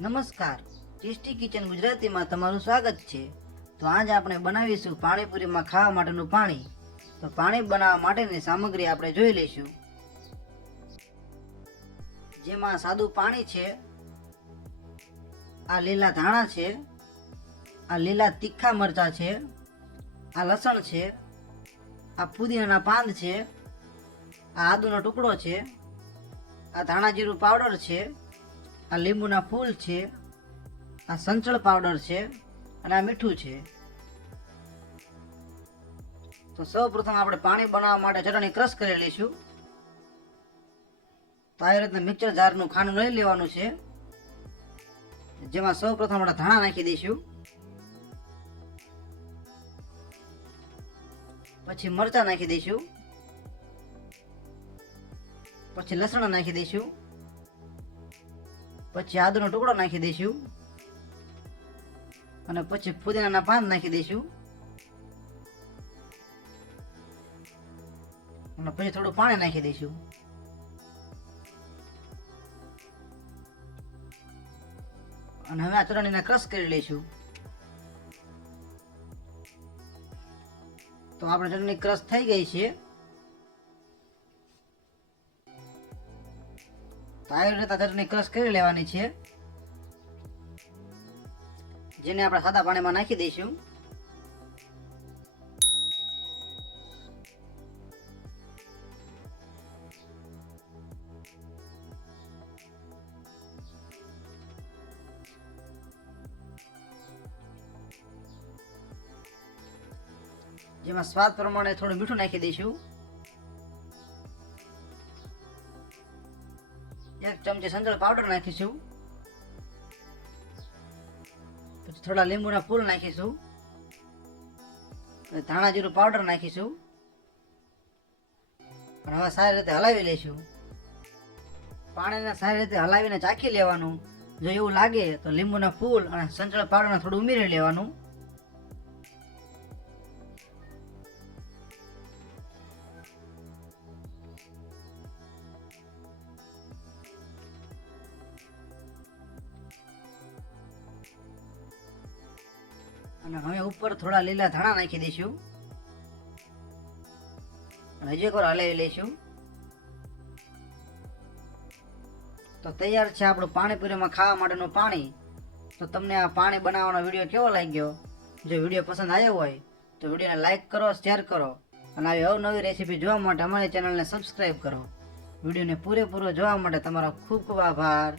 નમસ્કાર, tasty kitchen ગુજરાતીમાં તમારું સ્વાગત છે। તો આજે આપણે બનાવીશું પાણીપુરીમાં ખાવા માટેનું પાણી। તો પાણી બનાવવા માટેની સામગ્રી આપણે જોઈ લઈશું। જેમાં સાદું પાણી છે, આ લીલા ધાણા છે, આ લીલા તીખા મરચાં છે, આ લસણ છે, આ પુદીનાના પાન છે, આ આદુનો ટુકડો છે, આ ધાણા જીરું પાવડર છે, આ લીંબુના ફૂલ છે, આ સંચળ પાવડર છે અને આ મીઠું છે। તો સૌપ્રથમ આપણે પાણી બનાવવા માટે ચટણી ક્રશ કરી લઈશું। તો આવી રીતના મિક્સર જારનું ખાનું લઈ લેવાનું છે, જેમાં સૌપ્રથમ આપણે ધાણા નાખી દઈશું, પછી મરચાં નાખી દઈશું, પછી લસણ નાખી દઈશું, પછી આદુનો ટુકડો નાખી દઈશું અને પછી પુદીનાના પાન નાખી દઈશું અને પછી થોડું પાણી નાખી દઈશું અને હવે આ ચટણીને ક્રશ કરી લઈશું। તો આપણે ચટણી ક્રશ થઈ ગઈ છે। તો આવી રીતે ચટણી ક્રશ કરી લેવાની છે, જેને આપણે સાદા પાણીમાં નાખી દઈશું। જેમાં સ્વાદ પ્રમાણે થોડું મીઠું નાખી દઈશું, 1 ચમચી સંચળ પાવડર નાખીશું, પછી થોડા લીંબુના ફૂલ નાખીશું, ધાણા જીરું પાવડર નાખીશું અને હવે સારી રીતે હલાવી લઈશું। પાણીને સારી રીતે હલાવીને ચાખી લેવાનું। જો એવું લાગે તો લીંબુના ફૂલ અને સંચળ પાવડરને થોડું ઉમેરી લેવાનું। અને હવે ઉપર થોડા લીલા ધાણા નાખી દઈશું અને હજી એકવાર હલાવી લઈશું। તો તૈયાર છે આપણું પાણીપુરીમાં ખાવા માટેનું પાણી। તો તમને આ પાણી બનાવવાનો વિડીયો કેવો લાગ્યો? જો વિડીયો પસંદ આવ્યો હોય તો વિડીયોને લાઈક કરો, શેર કરો અને આવી અવનવી રેસીપી જોવા માટે અમારી ચેનલને સબસ્ક્રાઈબ કરો। વિડીયોને પૂરેપૂરો જોવા માટે તમારો ખૂબ ખૂબ આભાર।